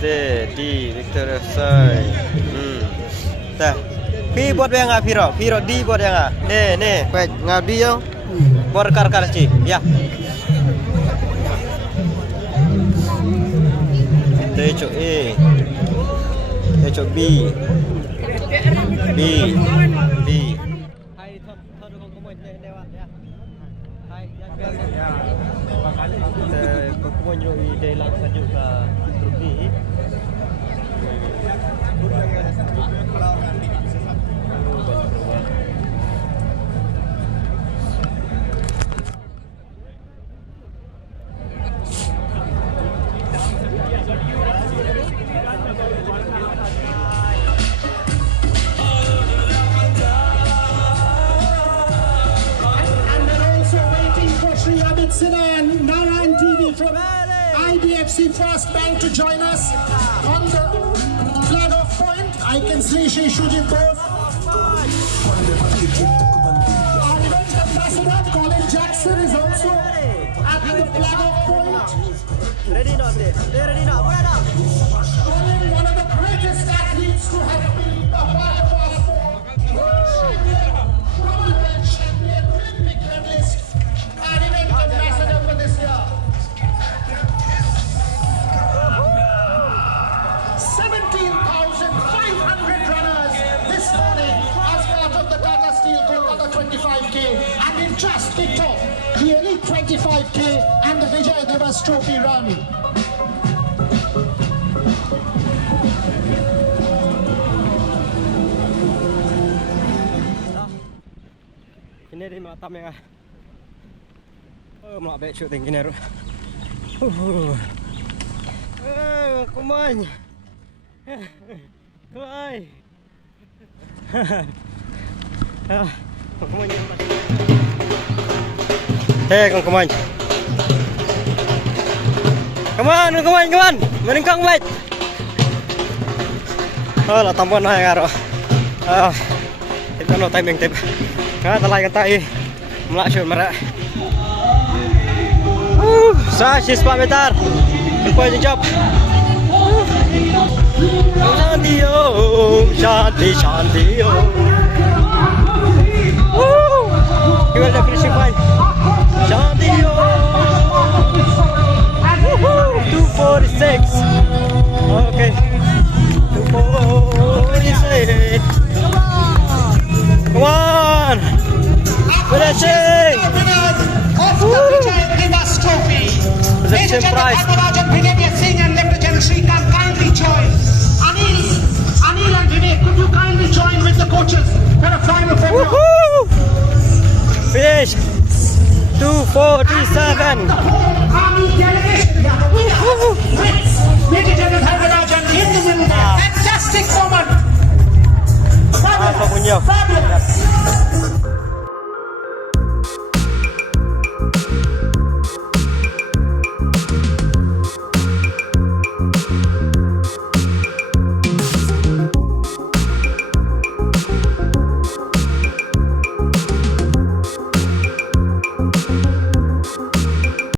di Victoria Sai. Dah. Pi buat yang ah Piro di buat yang ah. Nih, baik ngabdi yo. Buat kar ci. Ya. Tecok A. Tecok B. B. Hai thod con Kmoin lewat ya. Hai ya. Kmoin roi dia langsung juga truk ni. IDFC First Bank to join us on the flag off point. I can see Shri Shuji both. Our event ambassador Colin Jackson is also at the flag off point. Ready not there? They ready now. Colin, one of the greatest athletes to have been a part of our sport. Commonwealth champion, Olympic medalist, and event ambassador for this year. 17,500 runners this morning as part of the Tata Steel KOLKATA 25K, and they've just kicked off the Elite 25K and the Vijay Devas Trophy run. Ini di matam ya. Oh, mak baik syuting gini ru. Kmoin. Kmoin. Kmoin. Kmoin. Kmoin. Meningkang baik. Oh, lah tampon lah yang aro. Kita no timing tip. Talay kan tayo. Melak syut Mareh. Shah, she's pamitar. Good job. Shanti. He will the finishing point. Shanti. 246. Okay. 246. Come on. Finishing. Possession prize. Kindly join. Anil and Vivek, could you kindly join with the coaches for a final farewell? Finish 247. The whole army delegation, the winners, Major General Dharmarajan in the middle there. Fantastic moment. Fabulous.